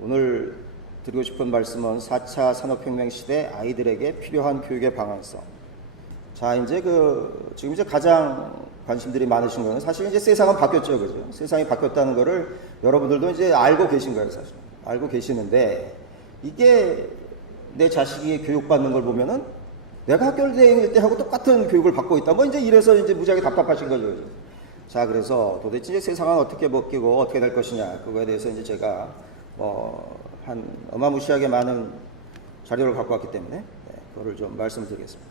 오늘 드리고 싶은 말씀은 4차 산업혁명 시대 아이들에게 필요한 교육의 방향성. 자, 이제 지금 이제 가장 관심들이 많으신 거는 사실 이제 세상은 바뀌었죠. 그죠? 세상이 바뀌었다는 거를 여러분들도 이제 알고 계신 거예요, 사실. 알고 계시는데, 이게 내 자식이 교육받는 걸 보면은 내가 학교를 다닐 때 하고 똑같은 교육을 받고 있다. 뭐 이제 이래서 이제 무지하게 답답하신 거죠. 그죠? 자, 그래서 도대체 이제 세상은 어떻게 바뀌고 어떻게 될 것이냐. 그거에 대해서 이제 제가 한 어마무시하게 많은 자료를 갖고 왔기 때문에 그거를 좀 말씀을 드리겠습니다.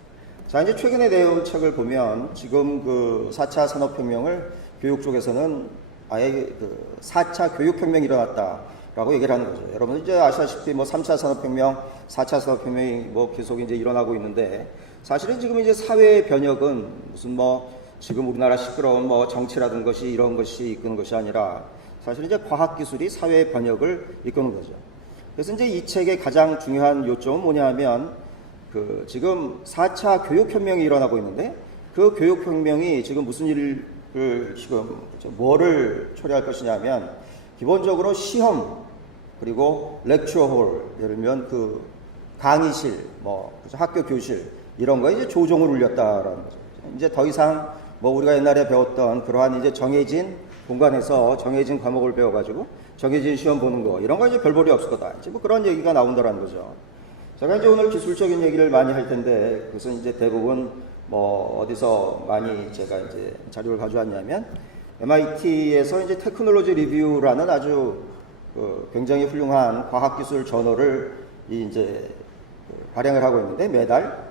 자, 이제 최근에 내온 책을 보면 지금 4차 산업혁명을 교육 쪽에서는 아예 4차 교육혁명이 일어났다라고 얘기를 하는 거죠. 여러분 이제 아시다시피 3차 산업혁명, 4차 산업혁명이 계속 이제 일어나고 있는데 사실은 지금 이제 사회의 변혁은 무슨 지금 우리나라 시끄러운 정치라든 것이 이런 것이 이끄는 것이 아니라 사실 이제 과학기술이 사회의 번역을 이끄는 거죠. 그래서 이제 이 책의 가장 중요한 요점은 뭐냐면 지금 4차 교육혁명이 일어나고 있는데 그 교육혁명이 지금 무슨 일을 지금 뭐를 초래할 것이냐면 기본적으로 시험 그리고 렉처홀 예를 들면 강의실 학교 교실 이런 거에 이제 조종을 울렸다라는 거죠. 이제 더 이상 우리가 옛날에 배웠던 그러한 이제 정해진 공간에서 정해진 과목을 배워가지고 정해진 시험 보는 거 이런 거 이제 별 볼이 없을 거다. 이제 그런 얘기가 나온다라는 거죠. 제가 이제 오늘 기술적인 얘기를 많이 할 텐데 그것은 이제 대부분 어디서 많이 제가 이제 자료를 가져왔냐면 MIT에서 이제 테크놀로지 리뷰라는 아주 굉장히 훌륭한 과학기술 저널을 이제 발행을 하고 있는데 매달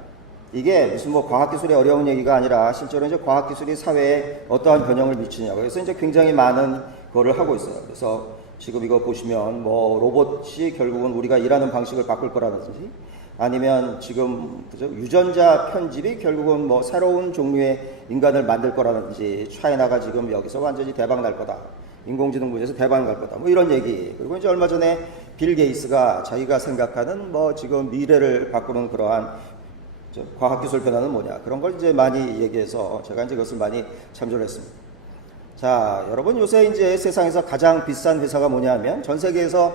이게 무슨 과학기술의 어려운 얘기가 아니라 실제로 이제 과학기술이 사회에 어떠한 변형을 미치냐고 그래서 이제 굉장히 많은 거를 하고 있어요. 그래서 지금 이거 보시면 로봇이 결국은 우리가 일하는 방식을 바꿀 거라든지 아니면 지금 유전자 편집이 결국은 새로운 종류의 인간을 만들 거라든지 차이나가 지금 여기서 완전히 대박 날 거다. 인공지능 분야에서 대박 날 거다. 이런 얘기. 그리고 이제 얼마 전에 빌 게이츠가 자기가 생각하는 지금 미래를 바꾸는 그러한 과학기술 변화는 뭐냐. 그런 걸 이제 많이 얘기해서 제가 이제 그것을 많이 참조를 했습니다. 자, 여러분 요새 이제 세상에서 가장 비싼 회사가 뭐냐면 전 세계에서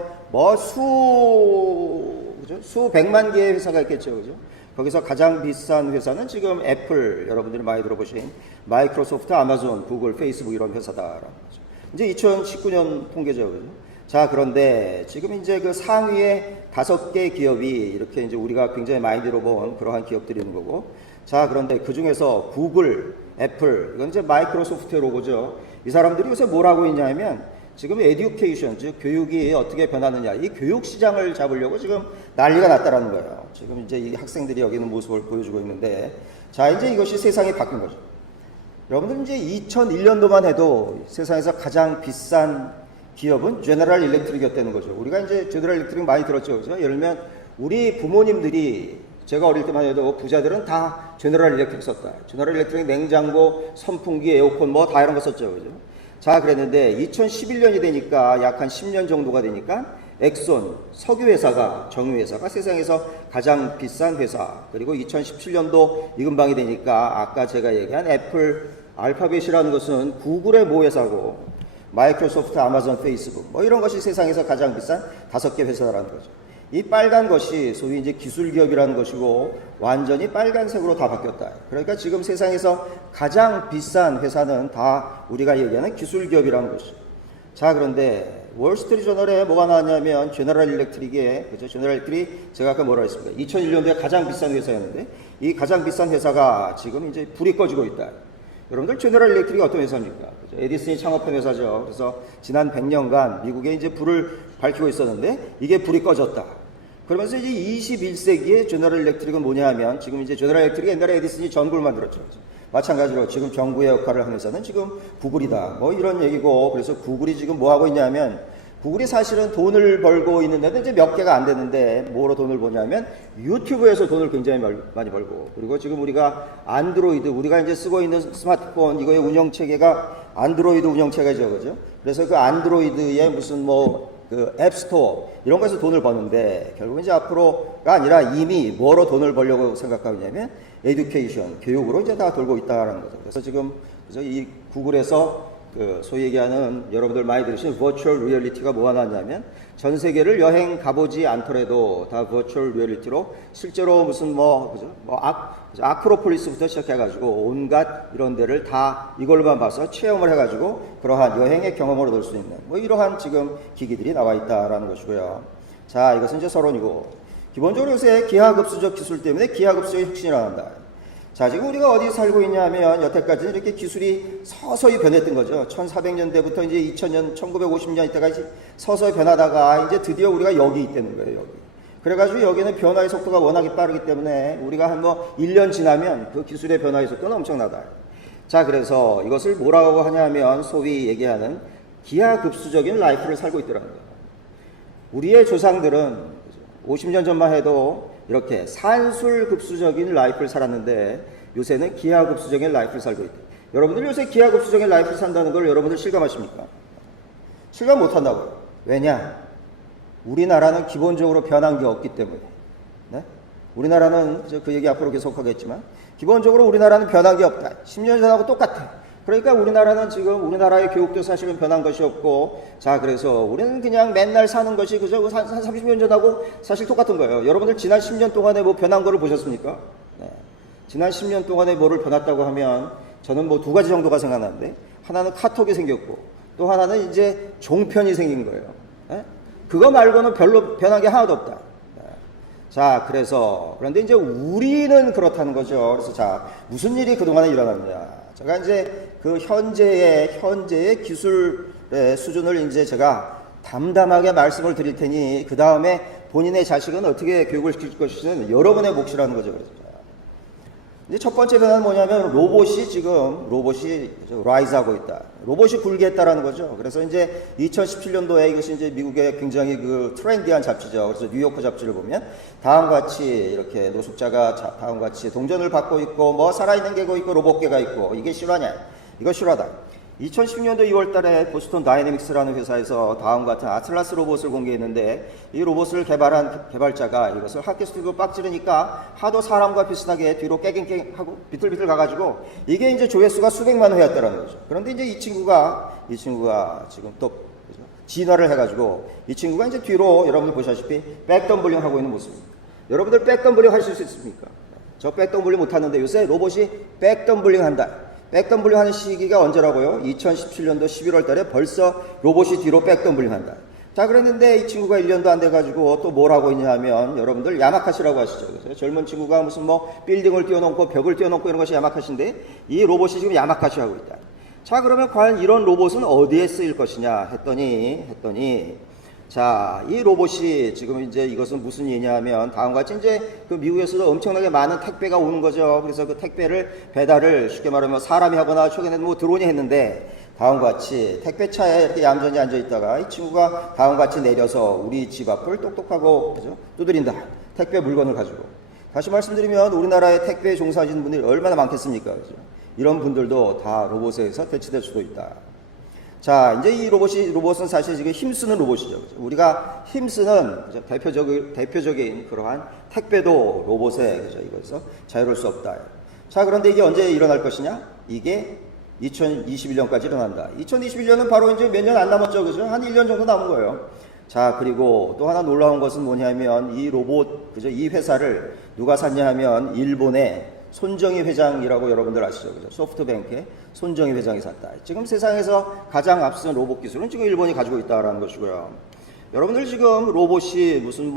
수백만 개의 회사가 있겠죠. 그죠? 거기서 가장 비싼 회사는 지금 애플, 여러분들이 많이 들어보신 마이크로소프트, 아마존, 구글, 페이스북 이런 회사다라는 거죠. 이제 2019년 통계죠. 그죠? 자, 그런데 지금 이제 상위에 5개 기업이 이렇게 이제 우리가 굉장히 많이 들어본 그러한 기업들이 있는 거고. 자, 그런데 그 중에서 구글, 애플, 이건 이제 마이크로소프트의 로고죠. 이 사람들이 요새 뭘 하고 있냐면 지금 에듀케이션, 즉 교육이 어떻게 변하느냐, 이 교육 시장을 잡으려고 지금 난리가 났다라는 거예요. 지금 이제 이 학생들이 여기 있는 모습을 보여주고 있는데, 자, 이제 이것이 세상이 바뀐 거죠. 여러분들 이제 2001년도만 해도 세상에서 가장 비싼 기업은 제너럴 일렉트릭이었다는 거죠. 우리가 이제 제너럴 일렉트릭 많이 들었죠. 그죠? 예를 들면 우리 부모님들이 제가 어릴 때만 해도 부자들은 다 제너럴 일렉트릭 썼다. 제너럴 일렉트릭 냉장고, 선풍기, 에어컨 다 이런 거 썼죠. 그죠? 자, 그랬는데 2011년이 되니까 약 한 10년 정도가 되니까 엑손, 석유회사가, 정유회사가 세상에서 가장 비싼 회사. 그리고 2017년도 이 근방이 되니까 아까 제가 얘기한 애플, 알파벳이라는 것은 구글의 모회사고 마이크로소프트, 아마존, 페이스북 이런 것이 세상에서 가장 비싼 5개 회사라는 거죠. 이 빨간 것이 소위 이제 기술 기업이라는 것이고 완전히 빨간색으로 다 바뀌었다. 그러니까 지금 세상에서 가장 비싼 회사는 다 우리가 얘기하는 기술 기업이라는 것이죠. 자, 그런데 월스트리트 저널에 뭐가 나왔냐면 제너럴 일렉트릭에 그죠? 제너럴 일렉트릭 제가 아까 뭐라 했습니까? 2001년도에 가장 비싼 회사였는데 이 가장 비싼 회사가 지금 이제 불이 꺼지고 있다. 여러분들 제너럴 일렉트릭이 어떤 회사입니까? 에디슨이 창업한 회사죠. 그래서 지난 100년간 미국에 이제 불을 밝히고 있었는데 이게 불이 꺼졌다. 그러면서 이제 21세기의 제너럴 일렉트릭은 뭐냐 하면 지금 이제 제너럴 일렉트릭이 옛날에 에디슨이 전구를 만들었죠. 마찬가지로 지금 전구의 역할을 하는 회사는 지금 구글이다. 이런 얘기고 그래서 구글이 지금 뭐 하고 있냐면 구글이 사실은 돈을 벌고 있는데도 이제 몇 개가 안 되는데 뭐로 돈을 버냐면 유튜브에서 돈을 굉장히 많이 벌고 그리고 지금 우리가 안드로이드 우리가 이제 쓰고 있는 스마트폰 이거의 운영체계가 안드로이드 운영체계죠. 그죠? 그래서 그 안드로이드에 무슨 앱스토어 이런 거에서 돈을 버는데 결국 이제 앞으로가 아니라 이미 뭐로 돈을 벌려고 생각하고 있냐면 에듀케이션, 교육으로 이제 다 돌고 있다라는 거죠. 그래서 지금 이 구글에서 소위 얘기하는 여러분들 많이 들으신 버추얼 리얼리티가 뭐가 나왔냐면 전 세계를 여행 가보지 않더라도 다 버추얼 리얼리티로 실제로 무슨 아크로폴리스부터 시작해가지고 온갖 이런 데를 다 이걸로만 봐서 체험을 해가지고 그러한 여행의 경험을 얻을 수 있는 이러한 지금 기기들이 나와 있다라는 것이고요. 자, 이것은 이제 서론이고, 기본적으로 요새 기하급수적 기술 때문에 기하급수적 혁신이 일어난다. 자, 지금 우리가 어디 살고 있냐 하면 여태까지는 이렇게 기술이 서서히 변했던 거죠. 1400년대부터 이제 2000년, 1950년 이때까지 서서히 변하다가 이제 드디어 우리가 여기 있다는 거예요, 여기. 그래가지고 여기는 변화의 속도가 워낙에 빠르기 때문에 우리가 한 1년 지나면 그 기술의 변화의 속도는 엄청나다. 자, 그래서 이것을 뭐라고 하냐면 소위 얘기하는 기하급수적인 라이프를 살고 있더라는 거예요. 우리의 조상들은 50년 전만 해도 이렇게 산술급수적인 라이프를 살았는데 요새는 기하급수적인 라이프를 살고 있다. 여러분들 요새 기하급수적인 라이프를 산다는 걸 여러분들 실감하십니까? 실감 못한다고요. 왜냐? 우리나라는 기본적으로 변한 게 없기 때문에. 네? 우리나라는 그 얘기 앞으로 계속하겠지만 기본적으로 우리나라는 변한 게 없다. 10년 전하고 똑같아. 그러니까 우리나라는 지금 우리나라의 교육도 사실은 변한 것이 없고, 자, 그래서 우리는 그냥 맨날 사는 것이 그저 한 30년 전하고 사실 똑같은 거예요. 여러분들 지난 10년 동안에 뭐 변한 거를 보셨습니까? 네. 지난 10년 동안에 뭐를 변했다고 하면 저는 두 가지 정도가 생각나는데, 하나는 카톡이 생겼고 또 하나는 이제 종편이 생긴 거예요. 네? 그거 말고는 별로 변한 게 하나도 없다. 네. 자, 그런데 이제 우리는 그렇다는 거죠. 그래서 자, 무슨 일이 그동안에 일어났냐. 제가 이제 그 현재의 기술의 수준을 이제 제가 담담하게 말씀을 드릴 테니 그 다음에 본인의 자식은 어떻게 교육을 시킬 것인지는 여러분의 몫이라는 거죠. 그래서 이제 첫 번째 변화는 뭐냐면 로봇이 라이즈하고 있다. 로봇이 굴겠다라는 거죠. 그래서 이제 2017년도에 이것이 이제 미국의 굉장히 그 트렌디한 잡지죠. 그래서 뉴요커 잡지를 보면 다음과 같이 이렇게 노숙자가 다음과 같이 동전을 받고 있고 살아있는 개가 있고 로봇개가 있고 이게 실화냐? 이거 실화다. 2010년도 2월 달에 보스턴 다이내믹스라는 회사에서 다음과 같은 아틀라스 로봇을 공개했는데 이 로봇을 개발한 개발자가 이것을 핫게스 들고 빡지르니까 하도 사람과 비슷하게 뒤로 깨갱깨 하고 비틀비틀 가가지고 이게 이제 조회수가 수백만 회였다는 거죠. 그런데 이제 이 친구가 지금 또 진화를 해가지고 이 친구가 이제 뒤로 여러분들 보시다시피 백덤블링 하고 있는 모습입니다. 여러분들 백덤블링 하실 수 있습니까? 저 백덤블링 못하는데 요새 로봇이 백덤블링 한다. 백덤블링 하는 시기가 언제라고요? 2017년도 11월 달에 벌써 로봇이 뒤로 백덤블링 한다. 자, 그랬는데 이 친구가 1년도 안 돼가지고 또 뭘 하고 있냐 하면 여러분들 야마카시라고 하시죠. 그래서 젊은 친구가 무슨 빌딩을 뛰어넘고 벽을 뛰어넘고 이런 것이 야마카시인데 이 로봇이 지금 야마카시 하고 있다. 자, 그러면 과연 이런 로봇은 어디에 쓰일 것이냐 했더니 자, 이 로봇이 지금 이제 이것은 무슨 얘기냐 하면 다음과 같이 이제 그 미국에서도 엄청나게 많은 택배가 오는 거죠. 그래서 그 배달을 쉽게 말하면 사람이 하거나 최근에는 드론이 했는데 다음과 같이 택배차에 이렇게 얌전히 앉아 있다가 이 친구가 다음과 같이 내려서 우리 집 앞을 똑똑하고 그죠? 두드린다. 택배 물건을 가지고. 다시 말씀드리면 우리나라에 택배에 종사하시는 분들이 얼마나 많겠습니까? 그죠? 이런 분들도 다 로봇에서 대체될 수도 있다. 자, 이제 이 로봇은 사실 지금 힘쓰는 로봇이죠. 우리가 힘쓰는 대표적인 그러한 택배도 로봇에 이거에서 자유로울 수 없다. 자, 그런데 이게 언제 일어날 것이냐? 이게 2021년까지 일어난다. 2021년은 바로 이제 몇 년 안 남았죠. 그죠? 한 1년 정도 남은 거예요. 자, 그리고 또 하나 놀라운 것은 뭐냐면 이 로봇, 그죠? 이 회사를 누가 샀냐 하면 일본의 손정희 회장이라고 여러분들 아시죠? 그죠? 소프트뱅크의 손정희 회장이 샀다. 지금 세상에서 가장 앞선 로봇 기술은 지금 일본이 가지고 있다라는 것이고요. 여러분들 지금 로봇이 무슨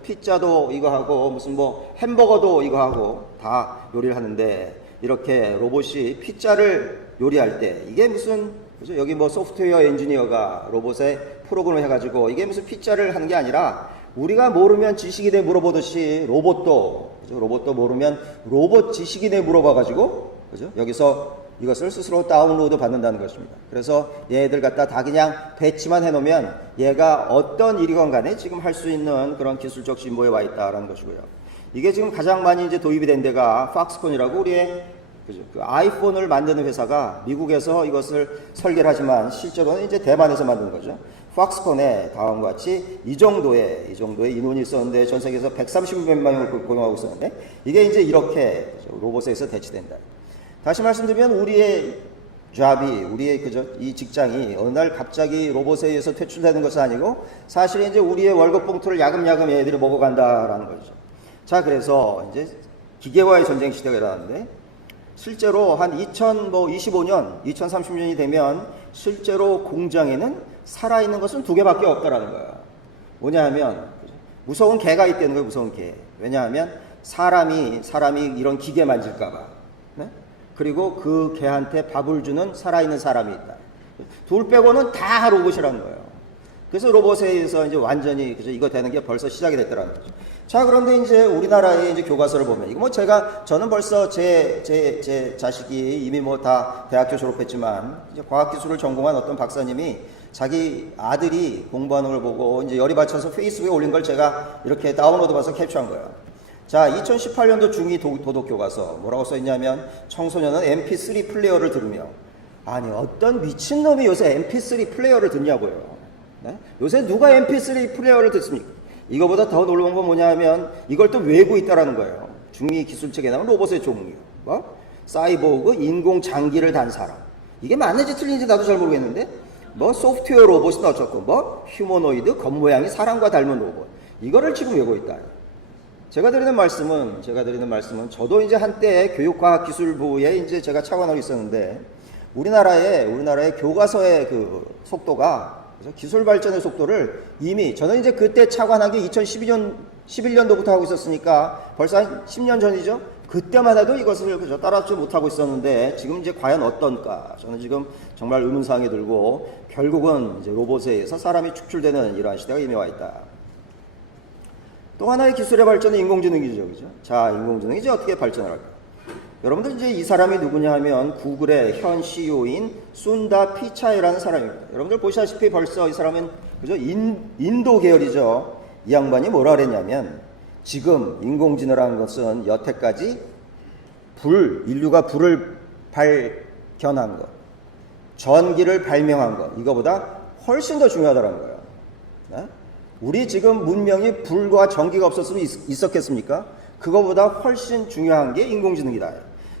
피자도 이거 하고 무슨 햄버거도 이거 하고 다 요리를 하는데 이렇게 로봇이 피자를 요리할 때 이게 무슨 그죠? 여기 소프트웨어 엔지니어가 로봇에 프로그램을 해가지고 이게 무슨 피자를 하는 게 아니라 우리가 모르면 지식인에 물어보듯이 로봇도 모르면 로봇 지식인에 물어봐가지고 그죠? 여기서 이것을 스스로 다운로드 받는다는 것입니다. 그래서 얘들 갖다 다 그냥 배치만 해놓으면 얘가 어떤 일이건 간에 지금 할 수 있는 그런 기술적 진보에 와 있다라는 것이고요. 이게 지금 가장 많이 이제 도입이 된 데가 팍스콘이라고 우리의 그죠? 그 아이폰을 만드는 회사가 미국에서 이것을 설계를 하지만 실제로는 이제 대만에서 만든 거죠. 팍스콘에 다음과 같이 이 정도의 인원이 있었는데 전 세계에서 130만 명을 고용하고 있었는데 이게 이제 이렇게 로봇에서 대체된다. 다시 말씀드리면 우리의 잡이 우리의 그저 이 직장이 어느 날 갑자기 로봇에 의해서 퇴출되는 것은 아니고 사실 이제 우리의 월급 봉투를 야금야금 얘들이 먹어간다라는 거죠. 자, 그래서 이제 기계화의 전쟁 시대가 일어났는데 실제로 한 2025년, 2030년이 되면 실제로 공장에는 살아있는 것은 2개밖에 없다라는 거야. 뭐냐 하면 무서운 개가 있다는 거예요. 무서운 개. 왜냐하면 사람이 이런 기계 만질까 봐. 네? 그리고 그 개한테 밥을 주는 살아있는 사람이 있다. 둘 빼고는 다 로봇이라는 거예요. 그래서 로봇에 의해서 이제 완전히 그죠? 이거 되는 게 벌써 시작이 됐다라는 거죠. 자, 그런데 이제 우리나라의 이제 교과서를 보면 이거 뭐 저는 벌써 제 자식이 이미 뭐 다 대학교 졸업했지만 이제 과학기술을 전공한 어떤 박사님이 자기 아들이 공부하는 걸 보고 이제 열이 받쳐서 페이스북에 올린 걸 제가 이렇게 다운로드 받아서 캡처한 거예요. 자, 2018년도 중2 도덕 교과서 뭐라고 써 있냐면 청소년은 MP3 플레이어를 들으며 아니 어떤 미친놈이 요새 MP3 플레이어를 듣냐고요. 네? 요새 누가 MP3 플레이어를 듣습니까? 이거보다 더 놀라운 건 뭐냐 하면 이걸 또 외우고 있다라는 거예요. 중2 기술책에 나오는 로봇의 종류. 뭐? 사이보그, 인공 장기를 단 사람. 이게 맞는지 틀린지 나도 잘 모르겠는데 뭐 소프트웨어 로봇은 어쩌고 뭐 휴머노이드, 겉모양이 사람과 닮은 로봇. 이거를 지금 외우고 있다. 제가 드리는 말씀은 저도 이제 한때 교육과학기술부에 이제 제가 차관으로 있었는데 우리나라의 교과서의 그 속도가 기술 발전의 속도를 이미 저는 이제 그때 차관한 게 2011년도부터 하고 있었으니까 벌써 한 10년 전이죠. 그때만 해도 이것을 그저 따라잡지 못하고 있었는데 지금 이제 과연 어떤가? 저는 지금 정말 의문사항이 들고 결국은 이제 로봇에 의해서 사람이 축출되는 이러한 시대가 이미 와 있다. 또 하나의 기술의 발전은 인공지능이죠, 그죠? 자, 인공지능이 이제 어떻게 발전을 할까? 여러분들 이제 이 사람이 누구냐 하면 구글의 현 CEO인 순다 피차이라는 사람입니다. 여러분들 보시다시피 벌써 이 사람은 그죠? 인도 계열이죠. 이 양반이 뭐라 그랬냐면 지금 인공지능이라는 것은 여태까지 인류가 불을 발견한 것, 전기를 발명한 것, 이거보다 훨씬 더 중요하다는 거예요. 네? 우리 지금 문명이 불과 전기가 없었으면 있었겠습니까? 그거보다 훨씬 중요한 게 인공지능이다.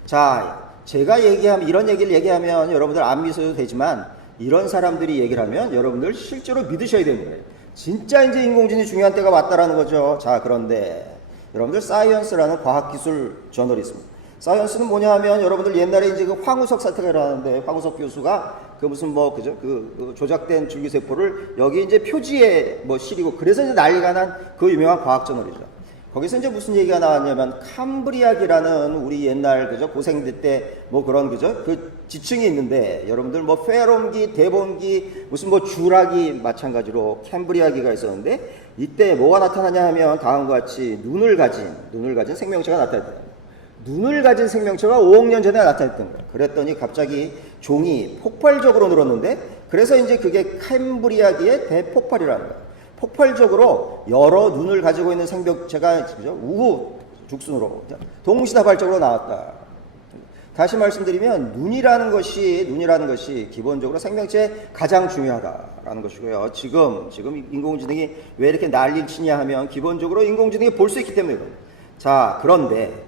자, 제가 이런 얘기를 얘기하면 여러분들 안 믿어도 되지만 이런 사람들이 얘기를 하면 여러분들 실제로 믿으셔야 되는 거예요. 진짜 이제 인공지능이 중요한 때가 왔다라는 거죠. 자, 그런데 여러분들 사이언스라는 과학기술 저널이 있습니다. 사이언스는 뭐냐 하면 여러분들 옛날에 이제 그 황우석 사태가 일어났는데 황우석 교수가 그 무슨 뭐 그죠? 그 조작된 줄기세포를 여기 이제 표지에 뭐 실이고 그래서 이제 난리가 난 그 유명한 과학 저널이죠. 거기서 이제 무슨 얘기가 나왔냐면 캄브리약이라는 우리 옛날 그죠? 고생들 때 뭐 그런 그죠? 그 지층이 있는데 여러분들 뭐 페롬기, 대본기, 무슨 뭐 주라기 마찬가지로 캠브리아기가 있었는데 이때 뭐가 나타나냐 하면 다음과 같이 눈을 가진 생명체가 나타났다. 눈을 가진 생명체가 5억 년 전에 나타났던 거예요. 그랬더니 갑자기 종이 폭발적으로 늘었는데 그래서 이제 그게 캠브리아기의 대폭발이라는 거예요. 폭발적으로 여러 눈을 가지고 있는 생명체가 우후 죽순으로 동시다발적으로 나왔다. 다시 말씀드리면 눈이라는 것이 기본적으로 생명체에 가장 중요하다라는 것이고요. 지금 인공지능이 왜 이렇게 난리를 치냐 하면 기본적으로 인공지능이 볼 수 있기 때문이거든요. 자, 그런데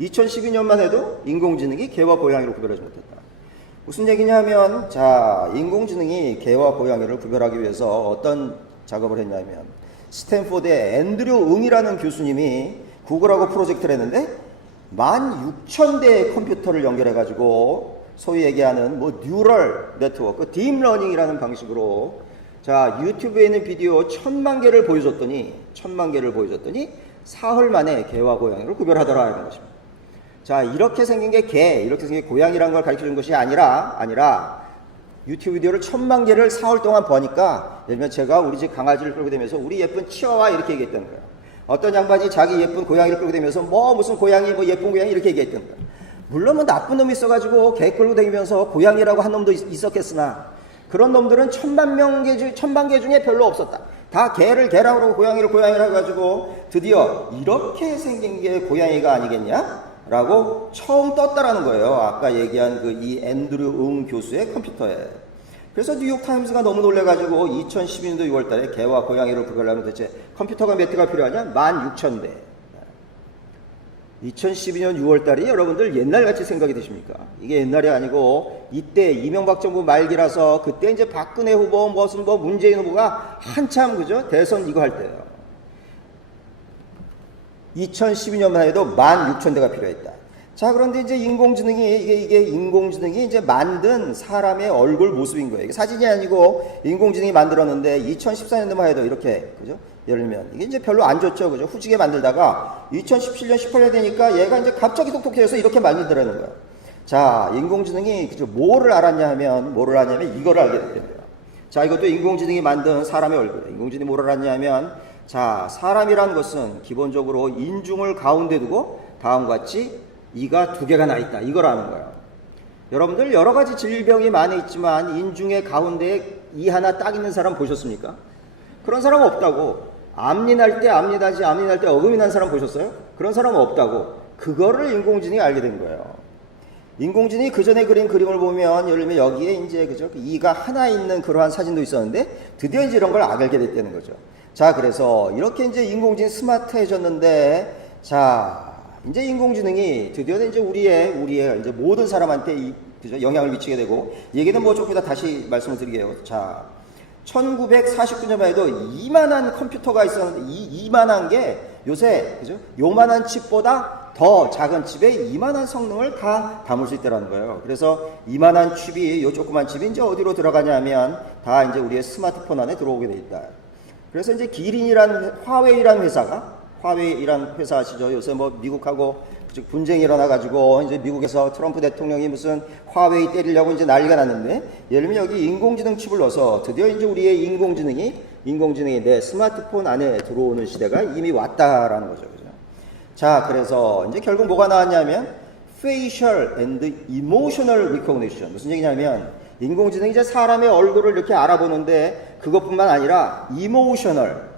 2012년만 해도 인공지능이 개와 고양이로 구별하지 못했다. 무슨 얘기냐 하면 자, 인공지능이 개와 고양이를 구별하기 위해서 어떤 작업을 했냐면 스탠포드의 앤드류 응이라는 교수님이 구글하고 프로젝트를 했는데 16,000대의 컴퓨터를 연결해가지고 소위 얘기하는 뭐 뉴럴 네트워크, 딥러닝이라는 방식으로 자, 유튜브에 있는 비디오 1,000만 개를 보여줬더니 사흘 만에 개와 고양이를 구별하더라는 것입니다. 자, 이렇게 생긴 게 개, 이렇게 생긴 게 고양이라는 걸 가르쳐 준 것이 아니라 유튜브 비디오를 1,000만 개를 사흘 동안 보니까 예를 들면 제가 우리 집 강아지를 끌고 다니면서 우리 예쁜 치와와 이렇게 얘기했던 거예요. 어떤 양반이 자기 예쁜 고양이를 끌고 다니면서 뭐 무슨 고양이 뭐 예쁜 고양이 이렇게 얘기했던 거예요. 물론 뭐 나쁜 놈이 있어가지고 개 끌고 다니면서 고양이라고 한 놈도 있었겠으나 그런 놈들은 1,000만 개 중에 별로 없었다. 다 개를 개라고 그러고 고양이를 고양이라고 해가지고 드디어 이렇게 생긴 게 고양이가 아니겠냐? 라고 처음 떴다라는 거예요. 아까 얘기한 그 이 앤드류 응 교수의 컴퓨터에. 그래서 뉴욕타임스가 너무 놀래가지고 2012년도 6월달에 개와 고양이를 구별하면 대체 컴퓨터가 몇 대가 필요하냐? 16,000대. 2012년 6월 달이 여러분들 옛날같이 생각이 되십니까? 이게 옛날이 아니고 이때 이명박 정부 말기라서 그때 이제 박근혜 후보 무슨 뭐 문재인 후보가 한참 그죠? 대선 이거 할 때예요. 2012년만 해도 16,000대가 필요했다. 자, 그런데 이제 이게 인공지능이 이제 만든 사람의 얼굴 모습인 거예요. 이게 사진이 아니고 인공지능이 만들었는데 2014년도만 해도 이렇게, 그죠? 예를 들면 이게 이제 별로 안 좋죠. 그죠? 후지게 만들다가 2017년, 18년 되니까 얘가 이제 갑자기 똑똑해져서 이렇게 만들더라는 거예요. 자, 인공지능이 그죠? 뭐를 알았냐면 이거를 알게 됐대요. 자, 이것도 인공지능이 만든 사람의 얼굴. 인공지능이 뭐를 알았냐면 자, 사람이란 것은 기본적으로 인중을 가운데 두고 다음과 같이 이가 두 개가 나 있다. 이걸 아는 거예요. 여러분들 여러 가지 질병이 많이 있지만 인중의 가운데에 이 하나 딱 있는 사람 보셨습니까? 그런 사람 없다고. 앞니 날 때 어금니 난 사람 보셨어요? 그런 사람은 없다고. 그거를 인공지능이 알게 된 거예요. 인공지능이 그 전에 그린 그림을 보면 예를 들면 여기에 이제 그죠? 이가 하나 있는 그러한 사진도 있었는데 드디어 이제 이런 걸 알게 됐다는 거죠. 자, 그래서 이렇게 이제 인공지능이 스마트해졌는데 자, 이제 인공지능이 드디어 이제 우리의 이제 모든 사람한테 그죠? 영향을 미치게 되고 얘기는 뭐 조금 이따 다시 말씀을 드리게요. 자, 1949년만 해도 이만한 컴퓨터가 있었는데 이만한 게 요새 그죠? 요만한 칩보다 더 작은 칩에 이만한 성능을 다 담을 수 있다는 거예요. 그래서 이만한 칩이 요 조그만 칩이 이제 어디로 들어가냐면 다 이제 우리의 스마트폰 안에 들어오게 돼 있다. 그래서 이제 화웨이라는 회사 아시죠? 요새 뭐 미국하고 분쟁이 일어나가지고 이제 미국에서 트럼프 대통령이 무슨 화웨이 때리려고 이제 난리가 났는데 예를 들면 여기 인공지능 칩을 넣어서 드디어 이제 우리의 인공지능이 내 스마트폰 안에 들어오는 시대가 이미 왔다라는 거죠. 그죠? 자, 그래서 이제 결국 뭐가 나왔냐면 facial and emotional recognition. 무슨 얘기냐면 인공지능이 이제 사람의 얼굴을 이렇게 알아보는데 그것뿐만 아니라 emotional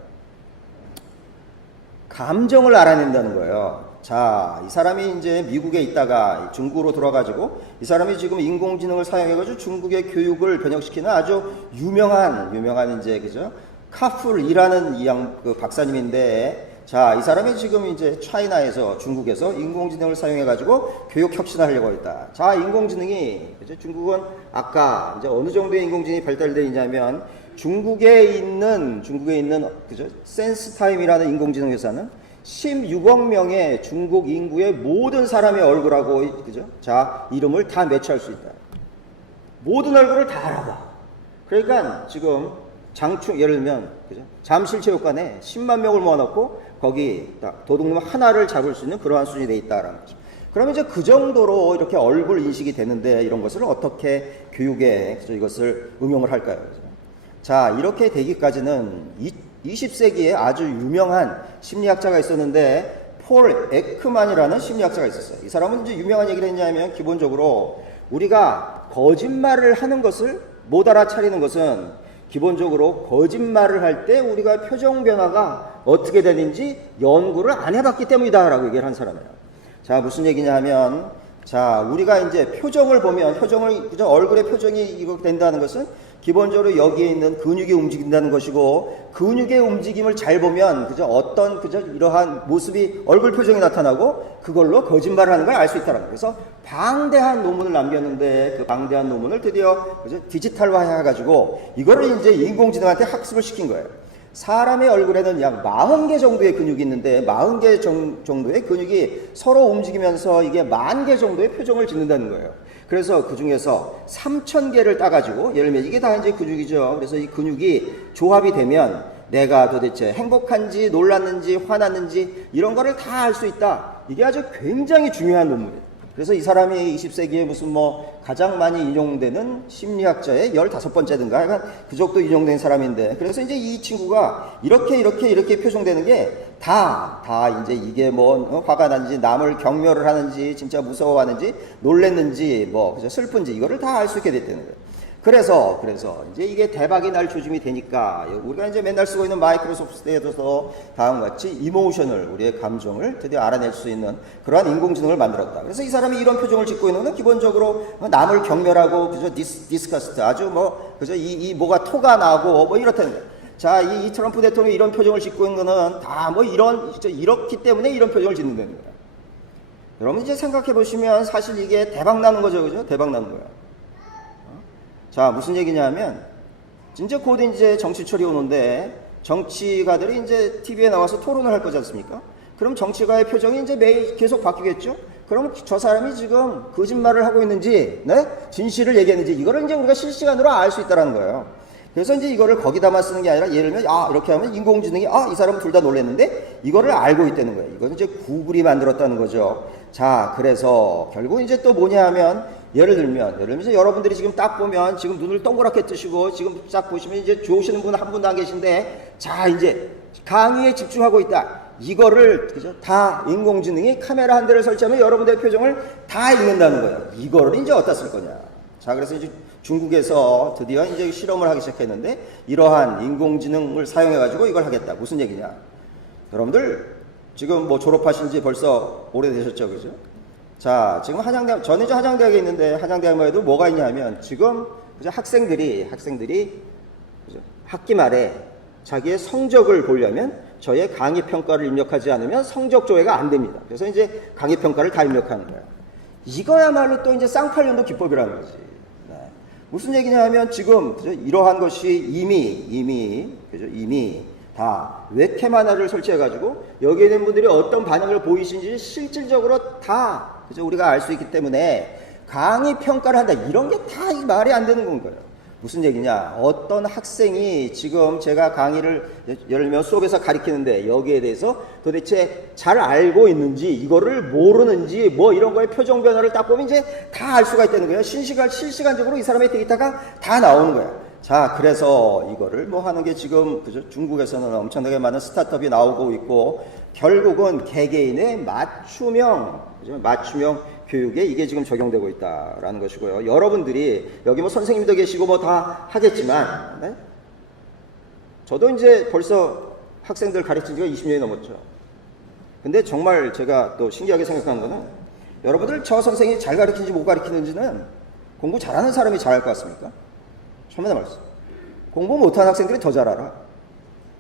감정을 알아낸다는 거예요. 자, 이 사람이 이제 미국에 있다가 중국으로 들어가지고 이 사람이 지금 인공지능을 사용해가지고 중국의 교육을 변형시키는 아주 유명한 이제 그죠? 카풀이라는 그 박사님인데 자, 이 사람이 지금 이제 중국에서 인공지능을 사용해가지고 교육 혁신을 하려고 했다. 자, 인공지능이 그죠? 중국은 아까 이제 어느 정도의 인공지능이 발달되어 있냐면 중국에 있는 그죠? 센스타임이라는 인공지능 회사는 16억 명의 중국 인구의 모든 사람의 얼굴하고 그죠? 자, 이름을 다 매치할 수 있다. 모든 얼굴을 다 알아봐. 그러니까 지금 예를 들면 그죠? 잠실체육관에 10만 명을 모아놓고 거기 도둑놈 하나를 잡을 수 있는 그러한 수준이 돼 있다라는 거죠. 그러면 이제 그 정도로 이렇게 얼굴 인식이 되는데 이런 것을 어떻게 교육에 그죠? 이것을 응용을 할까요? 그죠? 자, 이렇게 되기까지는 20세기에 아주 유명한 심리학자가 있었는데 폴 에크만이라는 심리학자가 있었어요. 이 사람은 이제 유명한 얘기를 했냐면 기본적으로 우리가 거짓말을 하는 것을 못 알아차리는 것은 기본적으로 거짓말을 할 때 우리가 표정 변화가 어떻게 되는지 연구를 안 해봤기 때문이다 라고 얘기를 한 사람이에요. 자, 무슨 얘기냐 하면 자, 우리가 이제 표정을 보면 그죠? 얼굴의 표정이 이거 된다는 것은 기본적으로 여기에 있는 근육이 움직인다는 것이고 근육의 움직임을 잘 보면 그죠? 그죠? 이러한 모습이 얼굴 표정이 나타나고 그걸로 거짓말을 하는 걸 알 수 있다는 거예요. 그래서 방대한 논문을 남겼는데 그 방대한 논문을 드디어 그죠? 디지털화 해가지고 이거를 이제 인공지능한테 학습을 시킨 거예요. 사람의 얼굴에는 약 40개 정도의 근육이 있는데 40개 정도의 근육이 서로 움직이면서 이게 10,000개 정도의 표정을 짓는다는 거예요. 그래서 그 중에서 3,000개를 따가지고 예를 들면 이게 다 이제 근육이죠. 그래서 이 근육이 조합이 되면 내가 도대체 행복한지 놀랐는지 화났는지 이런 거를 다 알 수 있다. 이게 아주 굉장히 중요한 논문이에요. 그래서 이 사람이 20세기에 무슨 뭐 가장 많이 인용되는 심리학자의 15번째든가 약간 그 정도 인용된 사람인데 그래서 이제 이 친구가 이렇게 표정되는 게 다 이제 이게 뭐 화가 난지 남을 경멸을 하는지 진짜 무서워하는지 놀랬는지 뭐 그죠 슬픈지 이거를 다 알 수 있게 됐다는 거예요. 그래서 이제 이게 대박이 날 조짐이 되니까 우리가 이제 맨날 쓰고 있는 마이크로소프트에서 다음과 같이 이모셔널 우리의 감정을 드디어 알아낼 수 있는 그러한 인공지능을 만들었다. 그래서 이 사람이 이런 표정을 짓고 있는 건 기본적으로 남을 경멸하고 그죠 디스커스트 아주 뭐 그죠 이 뭐가 토가 나고 뭐 이렇다는 거예요. 자, 이 트럼프 대통령이 이런 표정을 짓고 있는 거는 다 뭐 이렇기 때문에 이런 표정을 짓는다는 거예요. 여러분 이제 생각해 보시면 사실 이게 대박 나는 거죠, 그죠? 대박 나는 거야. 자, 무슨 얘기냐면, 이제 곧 이제 정치철이 오는데, 정치가들이 이제 TV에 나와서 토론을 할 거지 않습니까? 그럼 정치가의 표정이 이제 매일 계속 바뀌겠죠? 그럼 저 사람이 지금 거짓말을 하고 있는지, 네? 진실을 얘기했는지, 이거를 이제 우리가 실시간으로 알 수 있다는 거예요. 그래서 이제 이거를 거기다만 쓰는 게 아니라, 예를 들면, 이렇게 하면 인공지능이, 이 사람은 둘 다 놀랐는데, 이거를 알고 있다는 거예요. 이건 이제 구글이 만들었다는 거죠. 자, 그래서 결국 이제 또 뭐냐 하면, 예를 들면 이제 여러분들이 지금 딱 보면, 지금 눈을 동그랗게 뜨시고, 지금 딱 보시면 이제 좋으시는 분 한 분도 안 계신데, 자, 이제 강의에 집중하고 있다. 이거를, 그죠? 다 인공지능이 카메라 한 대를 설치하면 여러분들의 표정을 다 읽는다는 거예요. 이거를 이제 어디다 쓸 거냐. 자, 그래서 이제 중국에서 드디어 이제 실험을 하기 시작했는데, 이러한 인공지능을 사용해가지고 이걸 하겠다. 무슨 얘기냐. 여러분들, 지금 뭐 졸업하신 지 벌써 오래되셨죠, 그죠? 자, 지금 한양대학, 저는 이제 한양대학에 있는데, 한양대학만 해도 뭐가 있냐 하면, 지금, 그죠? 학생들이, 그죠? 학기 말에 자기의 성적을 보려면, 저의 강의평가를 입력하지 않으면 성적 조회가 안 됩니다. 그래서 이제 강의평가를 다 입력하는 거예요. 이거야말로 또 이제 쌍팔년도 기법이라는 거지. 네. 무슨 얘기냐 하면, 지금, 그죠? 이러한 것이 이미 다 웹캠 하나를 설치해가지고 여기에 있는 분들이 어떤 반응을 보이시는지 실질적으로 다, 그죠? 우리가 알 수 있기 때문에 강의 평가를 한다. 이런 게 다 말이 안 되는 건 거예요. 무슨 얘기냐? 어떤 학생이 지금 제가 강의를 예를 들면 수업에서 가르치는데 여기에 대해서 도대체 잘 알고 있는지, 이거를 모르는지, 뭐 이런 거에 표정 변화를 딱 보면 이제 다 알 수가 있다는 거예요. 실시간적으로 이 사람의 데이터가 다 나오는 거예요. 자, 그래서 이거를 뭐 하는 게 지금, 그죠? 중국에서는 엄청나게 많은 스타트업이 나오고 있고, 결국은 개개인의 맞춤형, 그죠? 맞춤형 교육에 이게 지금 적용되고 있다라는 것이고요. 여러분들이 여기 뭐 선생님도 계시고 뭐 다 하겠지만, 네? 저도 이제 벌써 학생들 가르친 지가 20년이 넘었죠. 근데 정말 제가 또 신기하게 생각하는 거는, 여러분들 저 선생님이 잘 가르치는지 못 가르치는지는 공부 잘하는 사람이 잘할 것 같습니까? 처음에 말씀. 공부 못하는 학생들이 더 잘 알아.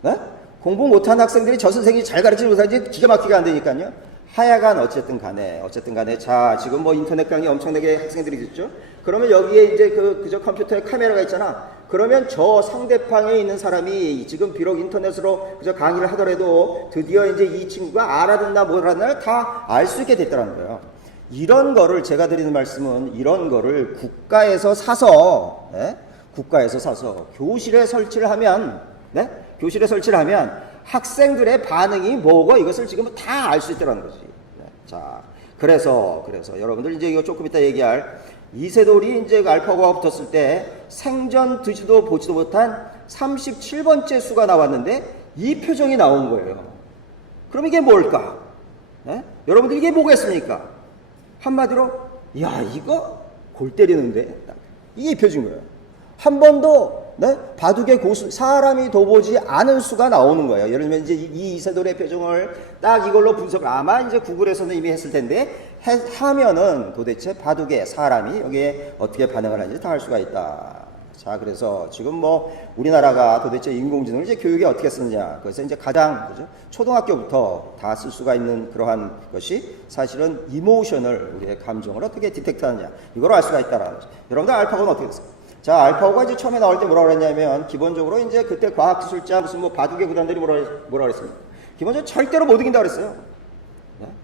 네? 공부 못하는 학생들이 저 선생님이 잘 가르치지 못하는지 기가 막히게 안 되니까요. 하여간 어쨌든 간에 자, 지금 뭐 인터넷 강의 엄청나게 학생들이 듣죠? 그러면 여기에 이제 그저 컴퓨터에 카메라가 있잖아. 그러면 저 상대방에 있는 사람이 지금 비록 인터넷으로 그저 강의를 하더라도 드디어 이제 이 친구가 알아듣나 못 알아듣나 다 알 수 있게 됐다는 거예요. 이런 거를 제가 드리는 말씀은, 이런 거를 국가에서 사서, 네? 국가에서 사서 교실에 설치를 하면, 네? 교실에 설치를 하면 학생들의 반응이 뭐고 이것을 지금 다 알 수 있다는 거지. 네. 자, 그래서 여러분들 이제 이거 조금 이따 얘기할 이세돌이 이제 알파고가 붙었을 때 생전 듣지도 보지도 못한 37번째 수가 나왔는데 이 표정이 나온 거예요. 그럼 이게 뭘까? 네? 여러분들 이게 뭐겠습니까? 한마디로, 야, 이거 골 때리는데? 이게 표준 거예요. 한 번도, 네? 바둑의 고수, 사람이 둬보지 않은 수가 나오는 거예요. 예를 들면 이제 이 이세돌의 표정을 딱 이걸로 분석을, 아마 이제 구글에서는 이미 했을 텐데, 하면은 도대체 바둑의 사람이 여기에 어떻게 반응을 하는지 다 알 수가 있다. 자, 그래서 지금 뭐 우리나라가 도대체 인공지능을 이제 교육에 어떻게 쓰느냐. 그래서 이제 가장, 그죠? 초등학교부터 다 쓸 수가 있는 그러한 것이 사실은 이모션을, 우리의 감정을 어떻게 디텍트 하느냐. 이걸 알 수가 있다라는 거죠. 여러분들 알파고는 어떻게 됐어요? 자, 알파고가 이제 처음에 나올 때 뭐라 그랬냐면, 기본적으로 이제 그때 과학기술자 무슨 뭐 바둑의 구단들이 뭐라 그랬습니까? 기본적으로 절대로 못 이긴다 그랬어요.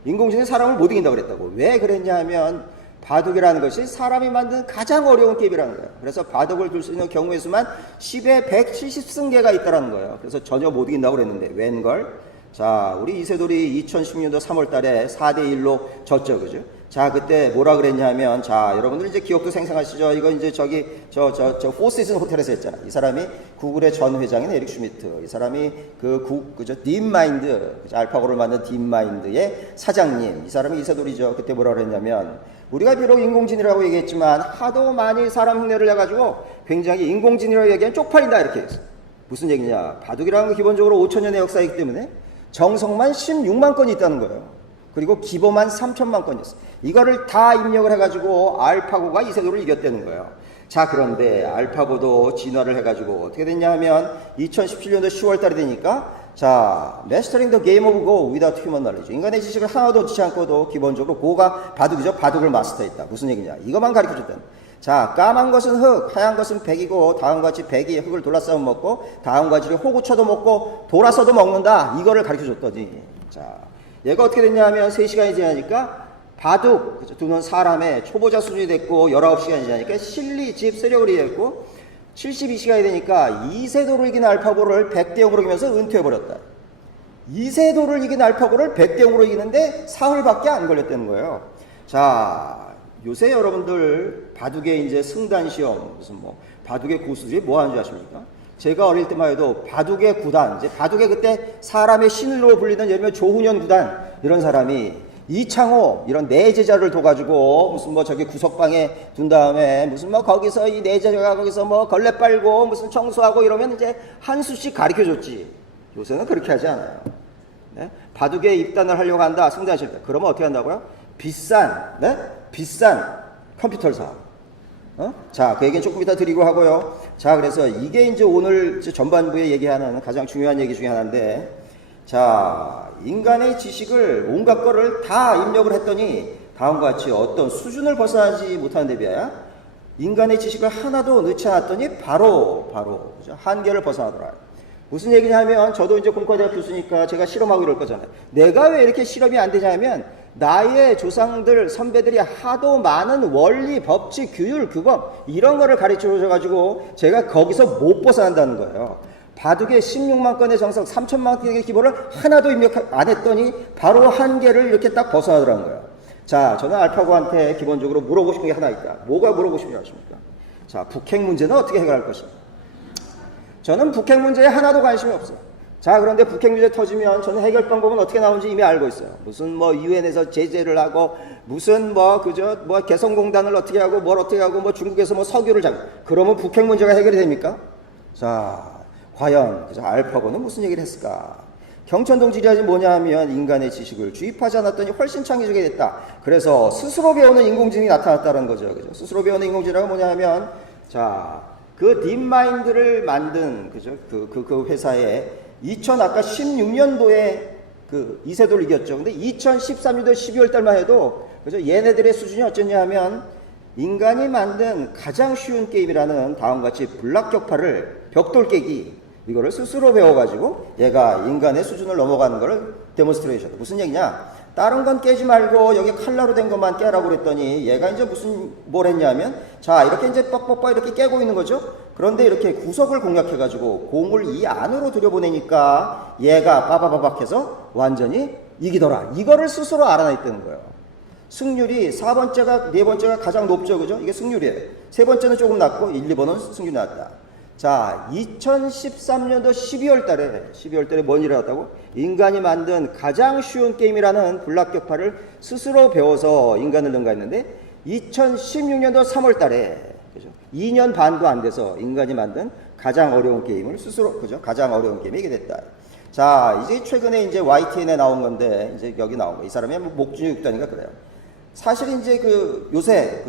인공지능이 사람을 못 이긴다 그랬다고. 왜 그랬냐 하면, 바둑이라는 것이 사람이 만든 가장 어려운 게임이라는 거예요. 그래서 바둑을 둘 수 있는 경우의 수만 10에 170승계가 있다는 거예요. 그래서 전혀 못 이긴다고 그랬는데, 웬걸? 자, 우리 이세돌이 2016년도 3월 달에 4대1로 졌죠, 그죠? 자, 그때 뭐라 그랬냐면, 자, 여러분들 이제 기억도 생생하시죠? 이거 이제 포시즌 호텔에서 했잖아. 이 사람이 구글의 전 회장인 에릭 슈미트. 이 사람이 그죠? 딥마인드, 알파고를 만든 딥마인드의 사장님. 이 사람이 이세돌이죠. 그때 뭐라 그랬냐면, 우리가 비록 인공지능이라고 얘기했지만, 하도 많이 사람 흉내를 내가지고 굉장히 인공지능이라고 얘기하면 쪽팔린다. 이렇게 했어. 무슨 얘기냐? 바둑이라는 건 기본적으로 5천년의 역사이기 때문에 정성만 16만 건이 있다는 거예요. 그리고 기보만 3천만 건이었어. 이거를 다 입력을 해가지고 알파고가 이세돌을 이겼다는 거예요. 자, 그런데 알파고도 진화를 해가지고 어떻게 됐냐 하면 2017년도 10월 달이 되니까 자, Mastering the game of Go without human knowledge. 인간의 지식을 하나도 놓치지 않고도 기본적으로 고가 바둑이죠. 바둑을 마스터했다. 무슨 얘기냐? 이것만 가르쳐줬다. 자, 까만 것은 흙, 하얀 것은 백이고 다음과 같이 백이 흙을 둘러싸면 먹고 다음과 같이 호구쳐도 먹고 돌아서도 먹는다. 이거를 가르쳐줬더니 자, 얘가 어떻게 됐냐면 3시간이 지나니까 바둑 두는 사람의 초보자 수준이 됐고 19시간이 지나니까 실리, 집, 세력을 이해했고 72시간이 되니까 이세돌을 이긴 알파고를 100대 0으로 이기면서 은퇴해버렸다. 이세돌을 이긴 알파고를 100대 0으로 이기는데 사흘밖에 안 걸렸다는 거예요. 자, 요새 여러분들 바둑의 이제 승단 시험, 무슨 뭐 바둑의 고수들이 뭐 하는 줄 아십니까? 제가 어릴 때만 해도 바둑의 구단, 이제 바둑의 그때 사람의 신으로 불리는 예를 들면 조훈현 구단 이런 사람이 이창호 이런 네 제자를 둬가지고 무슨 뭐 저기 구석방에 둔 다음에 무슨 뭐 거기서 이 네 제자가 거기서 뭐 걸레 빨고 무슨 청소하고 이러면 이제 한 수씩 가르쳐 줬지. 요새는 그렇게 하지 않아요. 네? 바둑에 입단을 하려고 한다. 승단하실 때. 그러면 어떻게 한다고요? 비싼 컴퓨터를 사. 자, 그 얘기는 조금 이따 드리고 하고요. 자, 그래서 이게 이제 오늘 전반부에 얘기하는 가장 중요한 얘기 중에 하나인데, 자, 인간의 지식을 온갖 거를 다 입력을 했더니 다음과 같이 어떤 수준을 벗어나지 못하는 데 비하여 인간의 지식을 하나도 넣지 않았더니 바로 그죠? 한계를 벗어나더라. 무슨 얘기냐면 저도 이제 공과대학 교수니까 제가 실험하고 이럴 거잖아요. 내가 왜 이렇게 실험이 안 되냐면 나의 조상들, 선배들이 하도 많은 원리, 법칙, 규율, 규범 이런 거를 가르쳐 줘가지고 제가 거기서 못 벗어난다는 거예요. 바둑의 16만 건의 정석, 3천만 건의 기본을 하나도 입력 안 했더니 바로 한계를 이렇게 딱 벗어나더라는 거예요. 자, 저는 알파고한테 기본적으로 물어보고 싶은 게 하나 있다. 뭐가 물어보고 싶냐 하십니까? 자, 북핵 문제는 어떻게 해결할 것인가? 저는 북핵 문제에 하나도 관심이 없어요. 자, 그런데 북핵 문제 터지면 저는 해결 방법은 어떻게 나오는지 이미 알고 있어요. 무슨 뭐 유엔에서 제재를 하고 무슨 뭐 그저 뭐 개성공단을 어떻게 하고 뭘 어떻게 하고 뭐 중국에서 뭐 석유를 잡고 그러면 북핵 문제가 해결이 됩니까? 자, 과연 그죠? 알파고는 무슨 얘기를 했을까? 경천동 지리학이 뭐냐 하면 인간의 지식을 주입하지 않았더니 훨씬 창의적이 됐다. 그래서 스스로 배우는 인공지능이 나타났다는 거죠. 그죠? 스스로 배우는 인공지능은 뭐냐 하면 자, 그 딥마인드를 만든 그죠? 그 회사에 16년도에 그 이세돌을 이겼죠. 근데 2013년도 12월 달만 해도 그죠? 얘네들의 수준이 어쩌냐 하면 인간이 만든 가장 쉬운 게임이라는 다음과 같이 블락격파를 벽돌 깨기 이거를 스스로 배워가지고 얘가 인간의 수준을 넘어가는 거를 데몬스트레이션. 무슨 얘기냐? 다른 건 깨지 말고 여기 칼라로 된 것만 깨라고 그랬더니 얘가 이제 뭘 했냐면 자, 이렇게 이제 뻑뻑뻑 이렇게 깨고 있는 거죠. 그런데 이렇게 구석을 공략해가지고 공을 이 안으로 들여보내니까 얘가 빠바바박 해서 완전히 이기더라. 이거를 스스로 알아냈다는 거예요. 승률이 4번째가 4번째가 가장 높죠. 그죠? 이게 승률이에요. 3번째는 조금 낮고 1, 2번은 승률이 낮다. 자, 2013년도 12월 달에 뭔 일이 났다고? 인간이 만든 가장 쉬운 게임이라는 블락격파를 스스로 배워서 인간을 능가했는데 2016년도 3월 달에 그죠? 2년 반도 안 돼서 인간이 만든 가장 어려운 게임을 스스로 그죠? 가장 어려운 게임이 이게 됐다. 자, 이제 최근에 이제 YTN에 나온 건데 이제 여기 나온 거. 이 사람이 목준이 6단인가 그래요. 사실 이제 그 요새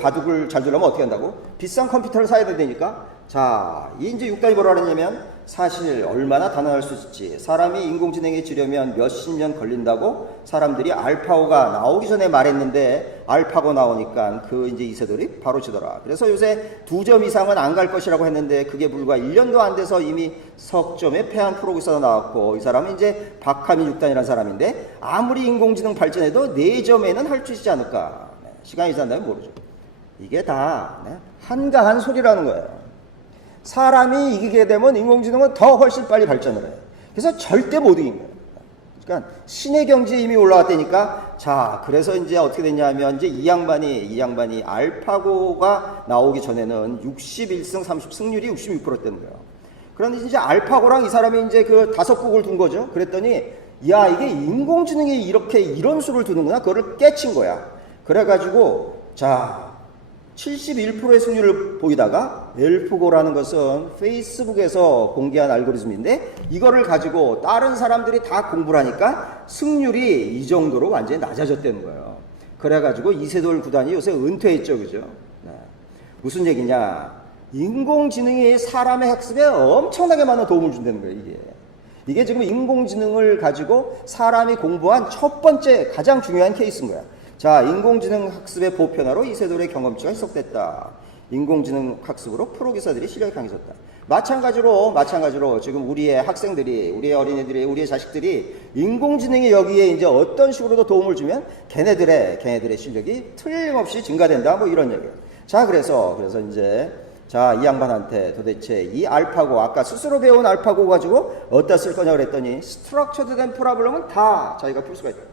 바둑을 잘 두려면 어떻게 한다고? 비싼 컴퓨터를 사야 되니까 자, 이 이제 6단이 뭐라 그러냐면 사실 얼마나 단언할 수 있지. 사람이 인공지능에 지려면 몇십 년 걸린다고 사람들이 알파고가 나오기 전에 말했는데 알파고 나오니까 그 이제 이세돌이 바로 지더라. 그래서 요새 2점 이상은 안 갈 것이라고 했는데 그게 불과 1년도 안 돼서 이미 석점에 패한 프로기서가 나왔고 이 사람은 이제 박하민 6단이라는 사람인데 아무리 인공지능 발전해도 4점에는 할 수 있지 않을까. 시간이 지난다면 모르죠. 이게 다 한가한 소리라는 거예요. 사람이 이기게 되면 인공지능은 더 훨씬 빨리 발전을 해요. 그래서 절대 못 이긴 거예요. 그러니까 신의 경지에 이미 올라왔다니까. 자, 그래서 이제 어떻게 됐냐면 이제 이 양반이 알파고가 나오기 전에는 61승 30 승률이 66%였다는 거예요. 그런데 이제 알파고랑 이 사람이 이제 그 5국을 둔 거죠. 그랬더니 야, 이게 인공지능이 이런 수를 두는구나. 그거를 깨친 거야. 그래가지고 자, 71%의 승률을 보이다가 엘프고라는 것은 페이스북에서 공개한 알고리즘인데 이거를 가지고 다른 사람들이 다 공부를 하니까 승률이 이 정도로 완전히 낮아졌다는 거예요. 그래가지고 이세돌 구단이 요새 은퇴했죠. 그죠? 네. 무슨 얘기냐? 인공지능이 사람의 학습에 엄청나게 많은 도움을 준다는 거예요. 이게. 이게 지금 인공지능을 가지고 사람이 공부한 첫 번째 가장 중요한 케이스인 거야. 자, 인공지능 학습의 보편화로 이세돌의 경험치가 해석됐다. 인공지능 학습으로 프로기사들이 실력이 강해졌다. 마찬가지로 지금 우리의 학생들이, 우리의 어린이들이, 우리의 자식들이 인공지능이 여기에 이제 어떤 식으로도 도움을 주면 걔네들의 실력이 틀림없이 증가된다. 뭐 이런 얘기예요. 자, 그래서 이제 이 양반한테 도대체 이 알파고, 아까 스스로 배운 알파고 가지고 어디다 쓸 거냐 그랬더니 스트럭처드 된 프로블럼은 다 자기가 풀 수가 있다.